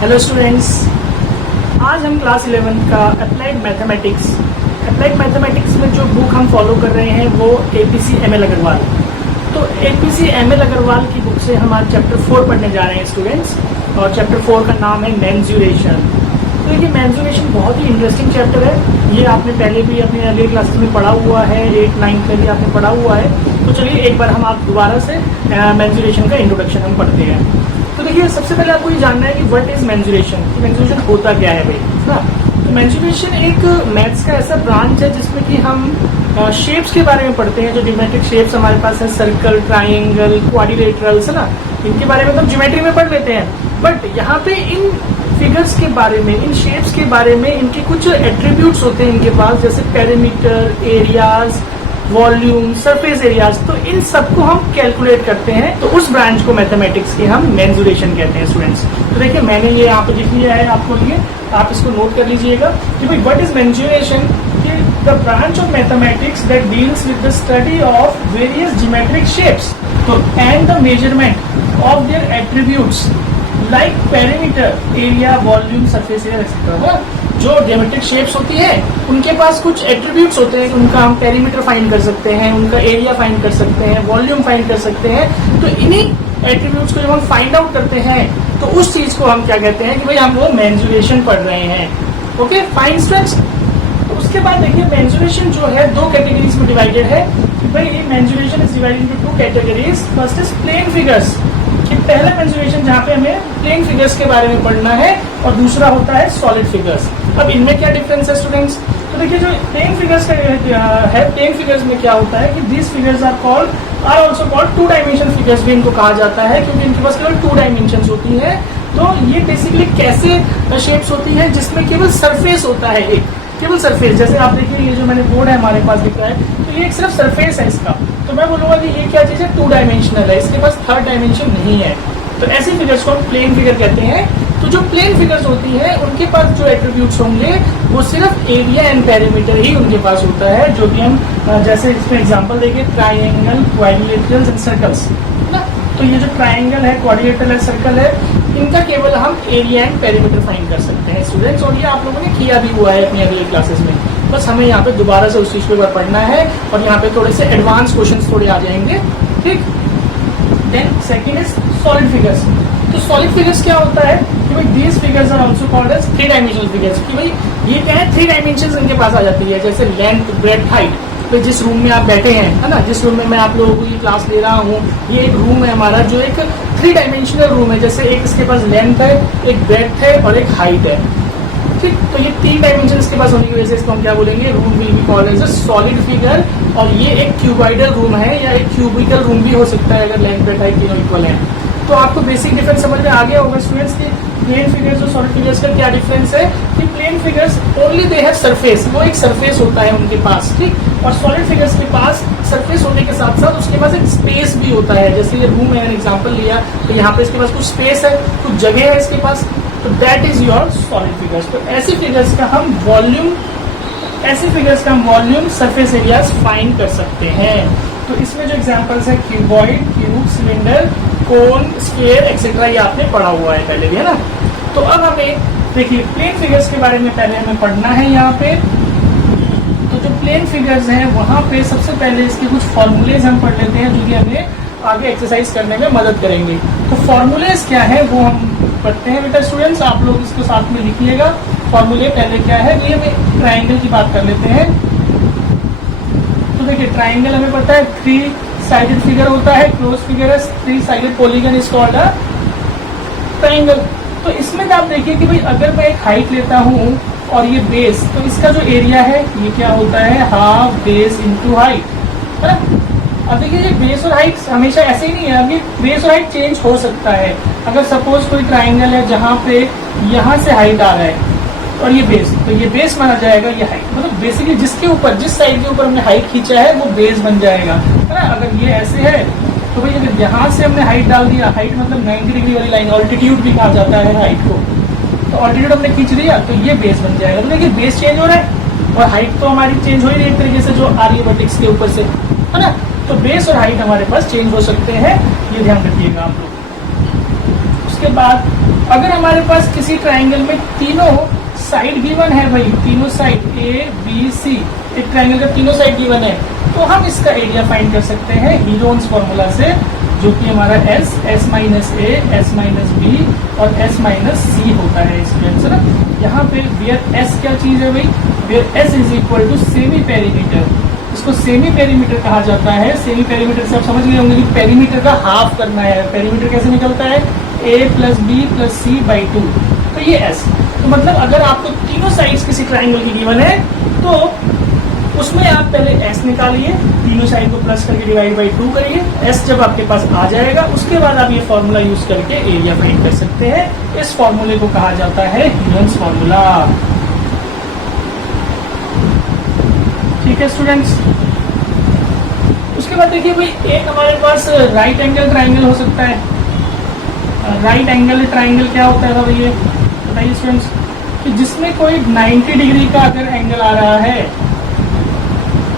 Hello students, आज हम class 11 का अप्लाइड मैथमेटिक्स में जो बुक हम फॉलो कर रहे हैं वो एपीसी एमएल अग्रवाल। तो एपीसी एमएल अग्रवाल की बुक से हम आज चैप्टर 4 पढ़ने जा रहे हैं स्टूडेंट्स, और चैप्टर 4 का नाम है मेंसुरेशन। तो देखिए, मेंसुरेशन बहुत ही इंटरेस्टिंग चैप्टर है। ये आपने पहले भी अपने अर्ली क्लासेस में पढ़ा हुआ है, 8, 9 में भी आपने पढ़ा हुआ है। तो चलिए एक बार हम आप दोबारा से मेंसुरेशन का इंट्रोडक्शन हम पढ़ते हैं। तो देखिए, सबसे पहले आपको ये जानना है कि व्हाट इज मेंसुरेशन, कि मेंसुरेशन होता क्या है भाई, है ना। तो मेंसुरेशन एक मैथ्स का ऐसा ब्रांच है जिसमें कि हम शेप्स के बारे में पढ़ते हैं। जो ज्योमेट्रिक शेप्स हमारे पास है, सर्कल, ट्राइंगल, क्वाड्रिलेटरल्स, है ना, इनके बारे में तो हम ज्योमेट्री में पढ़ लेते हैं। बट यहाँ पे इन फिगर्स के बारे में, इन शेप्स के बारे में, इनके कुछ एट्रीब्यूट्स होते हैं इनके पास, जैसे perimeter, areas, volume, surface areas. तो इन सबको हम कैलकुलेट करते हैं। तो उस ब्रांच को मैथमेटिक्स के हम मेंसुरेशन कहते हैं स्टूडेंट्स। तो देखिए, मैंने ये यहाँ पे लिख लिया है आपको लिए, आप इसको नोट कर लीजिएगा कि भाई व्हाट इज मेंसुरेशन, कि the branch of mathematics that deals with the study of various geometric shapes तो and the measurement of their attributes like perimeter, area, volume, surface area etcetera. जो ज्योमेट्रिक शेप्स होती है उनके पास कुछ attributes होते हैं, उनका हम पेरीमीटर फाइंड कर सकते हैं, उनका एरिया फाइंड कर सकते हैं, वॉल्यूम फाइंड कर सकते हैं। तो इन्हीं एट्रीब्यूट्स को जब हम फाइंड आउट करते हैं तो उस चीज को हम क्या कहते हैं कि भाई हम वो मेंसुरेशन पढ़ रहे हैं। Okay, fine students. तो उसके बाद देखिए, मेंसुरेशन जो है 2 कैटेगरीज में डिवाइडेड है कि भाई ये mensuration is divided into 2 categories. First is plane figures, कि पहला मेंसुरेशन जहाँ पे हमें प्लेन फिगर्स के बारे में पढ़ना है, और दूसरा होता है सॉलिड फिगर्स। अब इनमें क्या डिफरेंस है स्टूडेंट्स? तो देखिए, जो प्लेन फिगर्स का है, प्लेन फिगर्स में क्या होता है कि these figures are also called 2 dimension figures भी इनको कहा जाता है, क्योंकि इनके पास केवल 2 डायमेंशन होती है। तो ये बेसिकली कैसे शेप्स होती है जिसमें केवल सरफेस होता है, एक केवल सरफेस। जैसे आप देखिए, ये जो मैंने बोर्ड है हमारे पास दिख रहा है, तो ये एक सिर्फ सरफेस है इसका। तो मैं बोलूंगा कि ये क्या चीज है, 2 डायमेंशनल है, इसके पास 3rd डायमेंशन नहीं है। तो ऐसी फिगर्स को हम प्लेन फिगर कहते हैं। तो जो प्लेन फिगर्स होती है उनके पास जो एट्रीब्यूट्स होंगे वो सिर्फ एरिया एंड पेरीमीटर ही उनके पास होता है, जो कि हम जैसे इसमें एग्जांपल देंगे, ट्राइंगल, क्वाड्रिलेटरल्स एंड सर्कल्स, ना। तो ये जो ट्राइंगल है, क्वाड्रिलेटरल है, सर्कल है, इनका केवल हम एरिया एंड पेरीमीटर फाइंड कर सकते हैं स्टूडेंट्स। और ये आप लोगों ने किया भी हुआ है अपनी अगली क्लासेस में, बस हमें यहाँ पे दोबारा से उस चीज को पढ़ना है। और यहाँ पे थोड़े से एडवांस क्वेश्चंस थोड़े आ जाएंगे, ठीक। Then second is solid figures. तो सॉलिड फिगर्स क्या होता है कि भाई these figures are also called as 3 dimensional figures, कि भाई ये क्या है, 3 डायमेंशंस इनके पास आ जाती है, जैसे लेंथ, ब्रेड्थ, हाइट। तो जिस रूम में आप बैठे हैं, है ना, जिस रूम में मैं आप लोगों को ये क्लास ले रहा हूँ, ये एक रूम है हमारा जो एक 3 डायमेंशनल रूम है। जैसे एक इसके पास लेंथ है, एक ब्रेड्थ है और एक हाइट है, ठीक। तो ये 3 डायमेंशन इसके पास होने की वजह से इसको हम क्या बोलेंगे, room will be called as a solid figure. और ये एक क्यूबॉइडल रूम है या एक क्यूबिकल रूम भी हो सकता है अगर लेंथ, ब्रेड्थ, हाइट तीनों इक्वल है। तो आपको बेसिक डिफरेंस समझ में आ गया होगा स्टूडेंट्स की प्लेन फिगर्स और सॉलिड फिगर्स का क्या डिफरेंस है। कि plane figures only they have surface, वो एक सरफेस होता है उनके पास, ठीक। और सॉलिड फिगर्स के पास सरफेस होने के साथ साथ उसके पास एक स्पेस भी होता है। जैसे ये रूम है, एग्जाम्पल लिया, तो यहाँ पे इसके पास कुछ स्पेस है, कुछ जगह है इसके पास। तो that is your solid figures. तो ऐसी फिगर्स का हम वॉल्यूम, सरफेस एरियाज फाइंड कर सकते हैं। तो इसमें जो एग्जांपल्स है, क्यूबॉइड, क्यूब, सिलेंडर, कोन, स्फीयर एक्सेट्रा, ये आपने पढ़ा हुआ है पहले भी, है ना। तो अब हमें देखिए प्लेन फिगर्स के बारे में पहले हमें पढ़ना है यहाँ पे। तो जो प्लेन फिगर्स हैं वहाँ पे सबसे पहले इसके कुछ फॉर्मूलेज हम पढ़ लेते हैं, जो कि हमें आगे एक्सरसाइज करने में मदद करेंगे। तो फॉर्मूलेज क्या है वो हम पढ़ते हैं बेटा स्टूडेंट्स, आप लोग इसको साथ में लिखिएगा। फॉर्मूले पहले क्या है, ये हमें ट्राइंगल की बात कर लेते हैं। तो देखिए, ट्राइंगल हमें पता है 3 साइडेड फिगर होता है, क्लोज फिगर है, 3 sided polygon is called a triangle. तो इसमें आप देखिए कि भाई अगर मैं एक हाइट लेता हूँ और ये बेस, तो इसका जो एरिया है ये क्या होता है, हाफ बेस इंटू हाइट, है ना। अब देखिए, ये बेस और हाइट हमेशा ऐसे ही नहीं है, अभी बेस और हाइट चेंज हो सकता है। अगर सपोज कोई ट्राइंगल है जहाँ पे यहाँ से हाइट आ रहा है और ये बेस, तो ये बेस माना जाएगा, ये हाइट। मतलब बेसिकली जिसके ऊपर, जिस साइड के ऊपर हमने हाइट खींचा है वो बेस बन जाएगा, है ना। अगर ये ऐसे है तो भाई अगर यहाँ से हमने हाइट डाल दिया, हाइट मतलब 90 डिग्री वाली लाइन, ऑल्टीट्यूड भी कहा जाता है हाइट को, तो ऑल्टीट्यूड हमने खींच दिया तो ये बेस बन जाएगा। तो देखिए, बेस चेंज हो रहा है और हाइट तो हमारी चेंज हो ही रही है एक तरीके से, जो आ रही है वर्टेक्स के ऊपर से, है ना। तो बेस और हाइट हमारे पास चेंज हो सकते हैं, ये ध्यान रखिएगा आप लोग। उसके उसके बाद अगर हमारे पास किसी ट्राइंगल में तीनों साइड गिवन है भाई, तीनों साइड ए बी सी, एक ट्राइंगल का तीनों साइड गिवन है, तो हम इसका एरिया फाइंड कर सकते हैं हीरोन्स फॉर्मूला से, जो कि हमारा एस, एस माइनस ए, एस माइनस बी और एस माइनस सी होता है स्टूडेंट्स, है ना। यहाँ पे वेयर एस क्या चीज है भाई, where s is equal to semi perimeter, इसको सेमी पेरीमीटर कहा जाता है। सेमी पेरीमीटर से आप समझ गए होंगे कि पेरीमीटर का हाफ करना है। पेरीमीटर कैसे निकलता है, A plus B plus C by 2, तो ये एस। तो मतलब अगर आपको तीनों साइड्स किसी ट्राइंगल की गिवन है तो उसमें आप पहले एस निकालिए, तीनों साइड को प्लस करके डिवाइड बाई 2 करिए, एस जब आपके पास आ जाएगा उसके बाद आप ये फॉर्मूला यूज करके एरिया फाइंड कर सकते हैं। इस फॉर्मूले को कहा जाता है हीरोन्स फॉर्मूला। ठीक है स्टूडेंट्स। उसके बाद देखिए भाई, एक हमारे पास राइट एंगल ट्राइंगल हो सकता है। राइट एंगल ट्राइंगल क्या होता है भैया, बताइए स्टूडेंट्स, कि जिसमें कोई 90 डिग्री का अगर एंगल आ रहा है,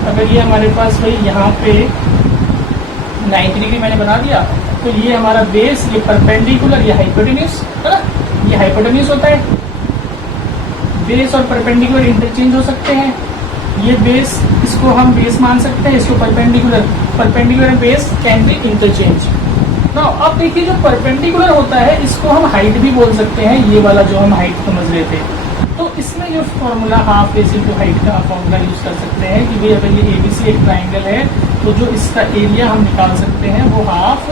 अगर ये हमारे पास भाई यहाँ पे 90 डिग्री मैंने बना दिया, तो ये हमारा बेस, ये परपेंडिकुलर, ये हाइपोटेन्यूज, है ना, ये हाइपोटेन्यूज होता है। बेस और परपेंडिकुलर इंटरचेंज हो सकते हैं। ये बेस, इसको हम बेस मान सकते हैं, इसको perpendicular, perpendicular base can be interchange. ना अब देखिए, जो परपेंडिकुलर होता है इसको हम हाइट भी बोल सकते हैं, ये वाला जो हम हाइट समझ रहे थे। तो इसमें जो formula half base into height का फॉर्मूला यूज कर सकते हैं कि भाई अगर ये एबीसी एक ट्राइंगल है तो जो इसका एरिया हम निकाल सकते हैं वो हाफ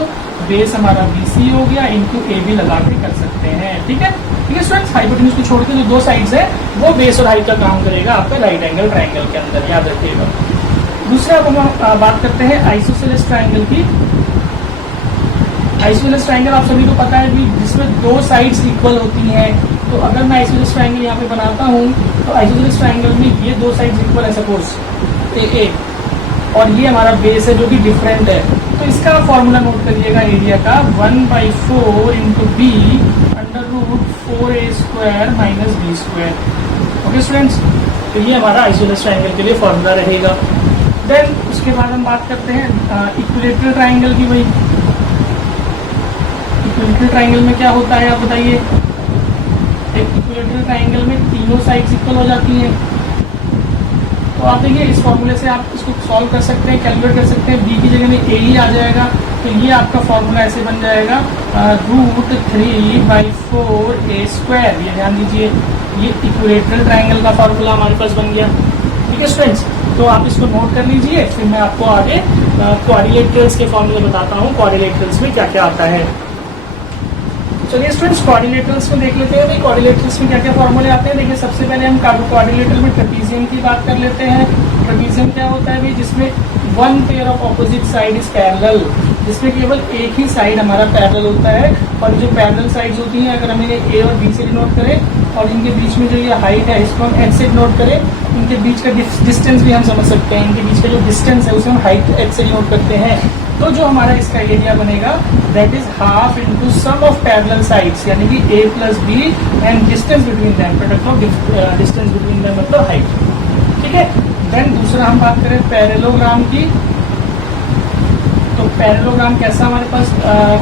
बेस हमारा बीसी हो गया इंटू ए बी लगा के कर सकते हैं। ठीक है, ठीक है स्टूडेंट्स। हाइपोटेन्यूज को छोड़ के जो दो साइड्स है वो बेस और हाइट का काम करेगा आपका राइट एंगल ट्राइंगल के अंदर, याद रखिएगा। दूसरा अब हम बात करते हैं आइसोसेलेस ट्राइंगल की। आइसोसेलेस ट्राइंगल आप सभी को पता है कि जिसमें दो साइड्स इक्वल होती हैं। तो अगर मैं आइसोसेलेस ट्राइंगल यहाँ पे बनाता हूँ तो आइसोसेलेस ट्राइंगल में ये दो साइड्स इक्वल है, सपोज ए और ये हमारा बेस है जो कि डिफरेंट है। तो इसका फॉर्मूला नोट करिएगा एरिया का, 1/4 into b under root 4a² minus b²। Okay students, तो ये हमारा आइसोसेलेस ट्राइंगल के लिए फॉर्मूला रहेगा। देन उसके बाद हम बात करते हैं इक्विलेटरल ट्राइंगल की। भाई इक्विलेटरल ट्राइंगल में क्या होता है आप बताइए। एक इक्विलेटरल ट्राइंगल में तीनों साइड्स इक्वल हो जाती हैं। तो आप देखिए इस फॉर्मूले से आप इसको सॉल्व कर सकते हैं, कैलकुलेट कर सकते हैं। बी की जगह में ए ही आ जाएगा, तो ये आपका फॉर्मूला ऐसे बन जाएगा √3/4a²। ये ध्यान दीजिए, ये इक्विलेटरल ट्राइंगल का फॉर्मूला हमारे पास बन गया। ठीक है स्टूडेंट्स, तो आप इसको नोट कर लीजिए, फिर मैं आपको आगे क्वाड्रिलेटरल्स के फॉर्मूले बताता हूँ, क्वाड्रिलेटरल्स में क्या क्या आता है। चलिए स्टूडेंट्स, क्वाड्रिलेटरल्स में देख लेते हैं भाई क्वाड्रिलेटरल्स में क्या क्या फॉर्मूले आते हैं। देखिए सबसे पहले हम क्वाड्रिलेटरल में ट्रेपीजियम की बात कर लेते हैं। ट्रेपीजियम क्या होता है भाई, जिसमें one pair of opposite side is parallel, जिसमें केवल एक ही साइड हमारा पैरेलल होता है। और जो पैरेलल साइड्स होती हैं, अगर हम इन्हें ए और बी से डिनोट करें और इनके बीच में जो ये हाइट है इसको हम एच से डिनोट करें, इनके बीच का डिस्टेंस भी हम समझ सकते हैं। इनके बीच का जो डिस्टेंस है उसे हम हाइट एच से डिनोट करते हैं। तो जो हमारा इसका एरिया बनेगा that is half into sum of parallel sides, यानी कि A plus B and distance between them, product of distance between them मतलब हाइट। ठीक है, देन दूसरा हम बात करें पैरेललोग्राम की। तो पैरेललोग्राम कैसा हमारे पास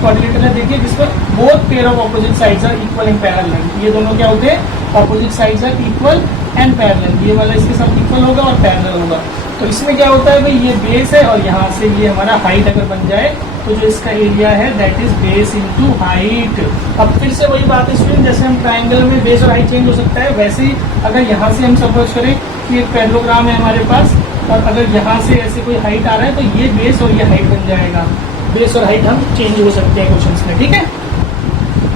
क्वाड्रिलेटरल है, देखिए जिसमें both pair of opposite sides are equal and parallel. ये दोनों क्या होते हैं, opposite sides are equal and parallel. ये वाला इसके साथ इक्वल होगा और पैरेलल होगा। तो इसमें क्या होता है भाई, ये बेस है और यहाँ से ये हमारा हाइट अगर बन जाए तो जो इसका एरिया है that is base into height. अब फिर से वही बात है स्टूडेंट, जैसे हम ट्राइंगल में बेस और हाइट चेंज हो सकता है, वैसे ही अगर यहाँ से हम सपोज करें कि एक पैरेललोग्राम है हमारे पास और अगर यहाँ से ऐसे कोई हाइट आ रहा है तो ये बेस और ये हाइट बन जाएगा। बेस और हाइट हम चेंज हो सकते हैं क्वेश्चंस में। ठीक है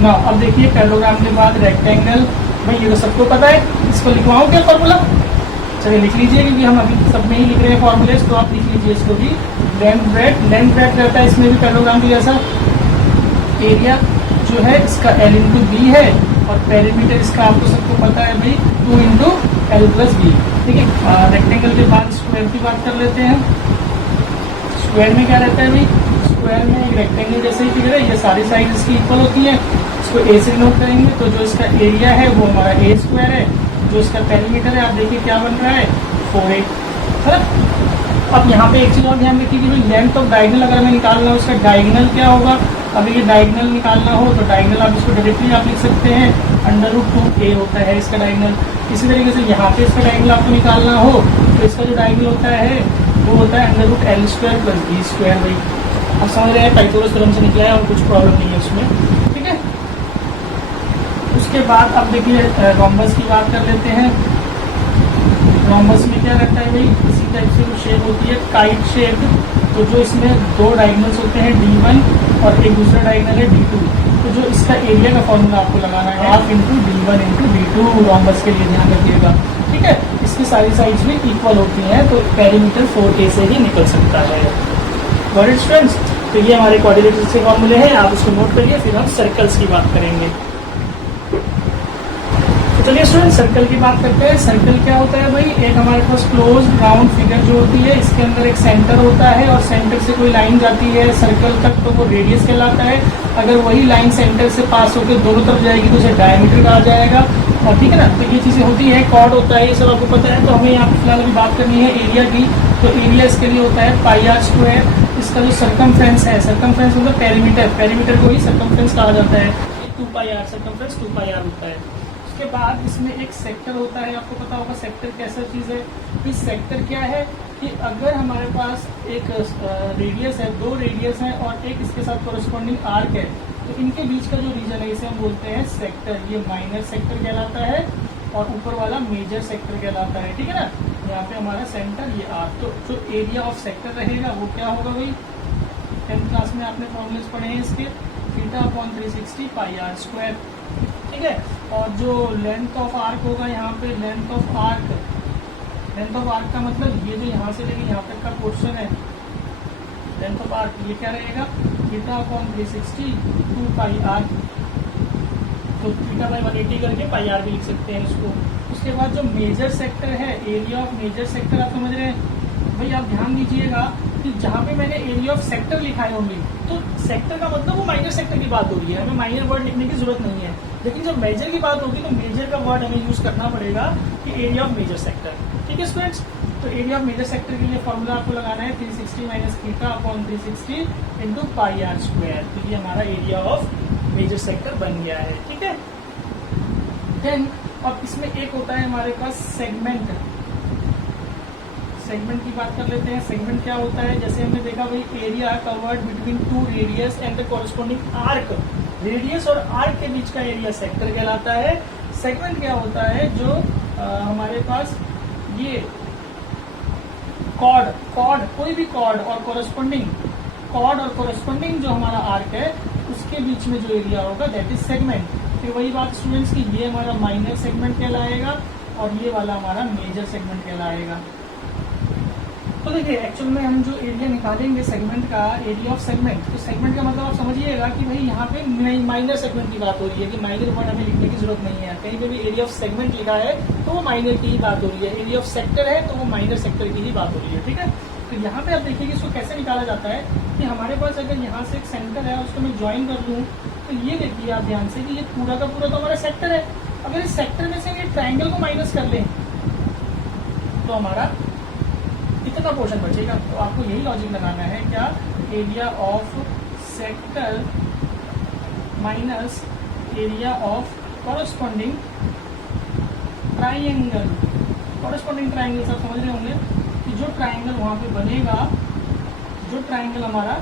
ना। अब देखिए पैरेललोग्राम के बाद रेक्टेंगल, भाई ये तो सबको पता है, इसको लिखवाऊं क्या फॉर्मूला, चलिए लिख लीजिए क्योंकि हम अभी सब में ही लिख रहे हैं फॉर्मूलेस, तो आप लिख लीजिए इसको भी। लेंथ ब्रेथ रहता है इसमें भी पैरेललोग्राम की जैसा। एरिया जो है इसका L इंटू बी है और पेरीमीटर इसका आपको सबको पता है भाई 2 इंटू एल प्लस बी। ठीक है, रेक्टेंगल के बाद स्क्वायर की बात कर लेते हैं। स्क्वायर में क्या रहता है भाई, स्क्वायर में एक रेक्टेंगल जैसे ही फिगर है, ये सारी साइड इसकी इक्वल होती है। इसको ए से नोट करेंगे तो जो इसका एरिया है वो हमारा a² है, जो इसका पेरीमीटर है आप देखिए क्या बन रहा है 4a, है ना। अब यहाँ पे एक चीज और ध्यान रखिए कि लेंथ ऑफ डायगोनल अगर हमें निकालना है उसका डायगोनल क्या होगा, अगर ये डायगोनल निकालना हो तो डायगोनल आप इसको डायरेक्टली आप लिख सकते हैं, √2a होता है इसका डायगोनल। इसी तरीके से यहाँ पे इसका डायगोनल आपको निकालना हो तो इसका जो डायगोनल होता है वो होता है √L² + b²। भाई आप समझ रहे हैं, पाइथागोरस थ्योरम से निकला है और कुछ प्रॉब्लम नहीं है उसमें, ठीक है। उसके बाद अब देखिए रोम्बस की बात कर लेते हैं। रोम्बस में क्या रहता है भाई, इसी टाइप से शेप होती है काइट शेप। तो जो इसमें दो डायगोनल्स होते हैं D1 और एक दूसरा डायगोनल है D2। तो जो इसका एरिया का फॉर्मूला आपको लगाना है ½ × D1 × D2 रोम्बस के लिए, ध्यान रखिएगा, ठीक है। इसकी सारी साइड्स भी इक्वल होती हैं तो पेरीमीटर 4a से ही निकल सकता है। Got it students? तो ये हमारे क्वाड्रिलेटरल्स के फॉर्मूले हैं, आप उसको नोट करिए। फिर हम सर्कल्स की बात करेंगे। तो चलिए स्टूडेंट सर्कल की बात करते हैं। सर्कल क्या होता है भाई, एक हमारे पास क्लोज राउंड फिगर जो होती है, इसके अंदर एक सेंटर होता है और सेंटर से कोई लाइन जाती है सर्कल तक तो वो रेडियस कहलाता है। अगर वही लाइन सेंटर से पास होकर दोनों तरफ जाएगी तो उसे डायमीटर कहा जाएगा। और ठीक है ना, तो ये चीजें होती है, कॉर्ड होता है, ये सब आपको पता है। तो हमें यहाँ फिलहाल अभी बात करनी है एरिया की। तो एरिया इसके लिए होता है πr²। इसका जो सर्कमफ्रेंस है, सर्कमफ्रेंस मतलब पेरीमीटर, पेरीमीटर को ही सर्कमफ्रेंस कहा जाता है। 2πr, सर्कमफ्रेंस 2πr होता है। उसके बाद इसमें एक सेक्टर होता है, आपको पता होगा सेक्टर कैसा चीज़ है। इस सेक्टर क्या है कि अगर हमारे पास एक रेडियस है, दो रेडियस है और एक इसके साथ कोरस्पॉन्डिंग आर्क है, तो इनके बीच का जो रीजन है इसे हम बोलते हैं सेक्टर। ये माइनर सेक्टर कहलाता है और ऊपर वाला मेजर सेक्टर कहलाता है, ठीक है ना। यहाँ पे हमारा सेंटर ये आर्क। तो जो एरिया ऑफ सेक्टर रहेगा वो क्या होगा भाई, 10th क्लास में आपने फॉर्मूलेस पढ़े हैं इसके, θ/360 πr², ठीक है। और जो लेंथ ऑफ आर्क होगा यहाँ पे, length of arc, length of arc का मतलब ये जो यहाँ से लेके यहाँ तक का पोर्शन है, लेंथ ऑफ आर्क ये क्या रहेगा, θ/360 2πr। तो θ/180 करके πr भी लिख सकते हैं इसको। उसके बाद जो मेजर सेक्टर है, एरिया ऑफ मेजर सेक्टर आप समझ रहे हैं भाई। आप ध्यान दीजिएगा कि जहाँ पे मैंने एरिया ऑफ सेक्टर लिखा है ओनली, तो सेक्टर का मतलब वो माइनर सेक्टर की बात हो रही है, हमें माइनर वर्ड लिखने की जरूरत नहीं है। लेकिन जब मेजर की बात होगी तो मेजर का वर्ड हमें यूज करना पड़ेगा कि एरिया ऑफ मेजर सेक्टर, ठीक है स्टूडेंट्स। तो एरिया ऑफ मेजर सेक्टर के लिए फॉर्मूला आपको लगाना है 360 - θ/360 × πr²। तो ये हमारा एरिया ऑफ मेजर सेक्टर बन गया है, ठीक है। देन अब इसमें एक होता है हमारे पास सेगमेंट। सेगमेंट की बात कर लेते हैं। सेगमेंट क्या होता है, जैसे हमने देखा भाई area covered between two radius and the corresponding arc, radius और आर्क के बीच का एरिया सेक्टर कहलाता है। सेगमेंट क्या होता है, जो हमारे पास ये कॉर्ड कोई भी कॉर्ड और कॉरस्पॉन्डिंग जो हमारा आर्क है उसके बीच में जो एरिया होगा दैट इज सेगमेंट। फिर वही बात स्टूडेंट्स की, ये हमारा माइनर सेगमेंट कहलाएगा और ये वाला हमारा मेजर सेगमेंट कहलाएगा। तो देखिए एक्चुअल में हम जो एरिया निकालेंगे सेगमेंट का, एरिया ऑफ सेगमेंट, तो सेगमेंट का मतलब आप समझिएगा कि भाई यहाँ पे माइनर सेगमेंट की बात हो रही है, कि माइनर वर्ड हमें लिखने की जरूरत नहीं है। कहीं पे भी एरिया ऑफ सेगमेंट लिखा है तो वो माइनर की ही बात हो रही है, एरिया ऑफ सेक्टर है तो वो माइनर सेक्टर की ही बात हो रही है, ठीक है। तो यहाँ पे आप देखिए कि इसको कैसे निकाला जाता है कि हमारे पास अगर यहाँ से एक सेंटर है उसको मैं ज्वाइन कर लूँ, तो ये देखिए आप ध्यान से कि ये पूरा का पूरा तो हमारा सेक्टर है। अगर इस सेक्टर में से ये ट्राइंगल को माइनस कर लें तो हमारा कितना पोर्शन बचेगा। तो आपको यही लॉजिक लगाना है, क्या, area of sector minus area of corresponding triangle. Corresponding triangle सब समझ रहे होंगे कि जो ट्राइंगल वहां पे बनेगा, जो ट्राइंगल हमारा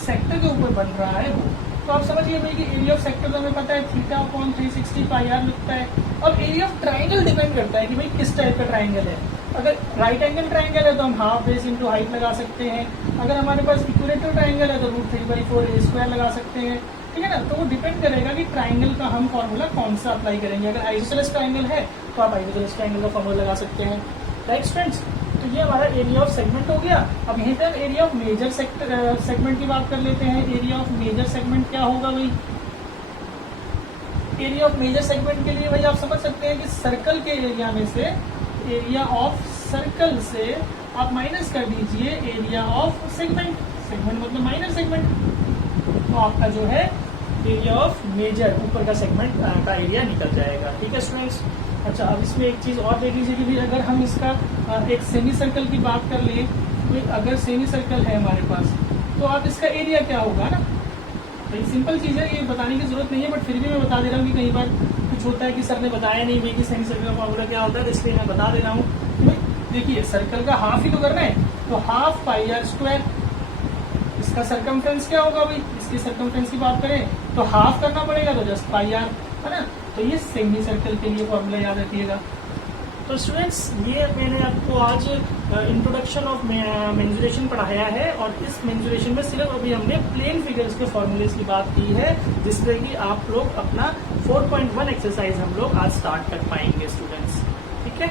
सेक्टर के ऊपर बन रहा है वो। तो आप समझिए भाई कि एरिया ऑफ सेक्टर तो हमें पता है θ/360 πr लिखता है। अब एरिया ऑफ ट्राइंगल डिपेंड करता है कि भाई किस टाइप का ट्राइंगल है। अगर राइट एंगल ट्राइंगल है तो हम हाफ बेस इंटू हाइट लगा सकते हैं। अगर हमारे पास इक्विलेटरल ट्राइंगल है तो √3/4 a² लगा सकते हैं, ठीक है ना। तो वो डिपेंड करेगा कि ट्राइंगल का हम फॉर्मूला कौन सा अप्लाई करेंगे। अगर आइसोसेलेस ट्राइंगल है तो आप आइसोसेलेस ट्राइंगल का फॉर्मूला लगा सकते हैं, राइट फ्रेंड्स। तो ये हमारा एरिया ऑफ सेगमेंट हो गया। अब यहीं पे हम एरिया ऑफ मेजर सेगमेंट की बात कर लेते हैं। एरिया ऑफ मेजर सेगमेंट क्या होगा भाई, एरिया ऑफ मेजर सेगमेंट के लिए भाई आप समझ सकते हैं कि सर्कल के एरिया में से, एरिया ऑफ सर्कल से आप माइनस कर दीजिए एरिया ऑफ सेगमेंट। सेगमेंट मतलब माइनर सेगमेंट, तो आपका जो है एरिया ऑफ मेजर ऊपर का सेगमेंट का एरिया निकल जाएगा, ठीक है स्टूडेंट्स। अच्छा, अब इसमें एक चीज और देख लीजिए कि भाई अगर हम इसका एक सेमी सर्कल की बात कर लें, तो अगर सेमी सर्कल है हमारे पास, तो आप इसका एरिया क्या होगा ना। भाई सिंपल चीज़ है, ये बताने की जरूरत नहीं है, बट फिर भी मैं बता दे रहा हूँ कि कई बार कुछ होता है कि सर ने बताया नहीं भाई कि सेमी सर्कल का फॉर्मूला क्या होता है, इसलिए मैं बता दे रहा हूँ। देखिए सर्कल का हाफ ही तो करना है, तो हाफ पाई आर स्क्वायर। इसका सरकमफ्रेंस क्या होगा भाई, इसके सरकमफ्रेंस की बात करें तो हाफ करना पड़ेगा, तो जस्ट पाई आर, है ना। तो ये सेमी सर्कल के लिए फॉर्मूला याद रखिएगा। तो स्टूडेंट्स ये मैंने आपको आज इंट्रोडक्शन ऑफ मेंसुरेशन पढ़ाया है, और इस मेंसुरेशन में सिर्फ अभी हमने प्लेन फिगर्स के फॉर्मूलेस की बात की है, जिससे कि आप लोग अपना 4.1 एक्सरसाइज हम लोग आज स्टार्ट कर पाएंगे स्टूडेंट्स। ठीक है।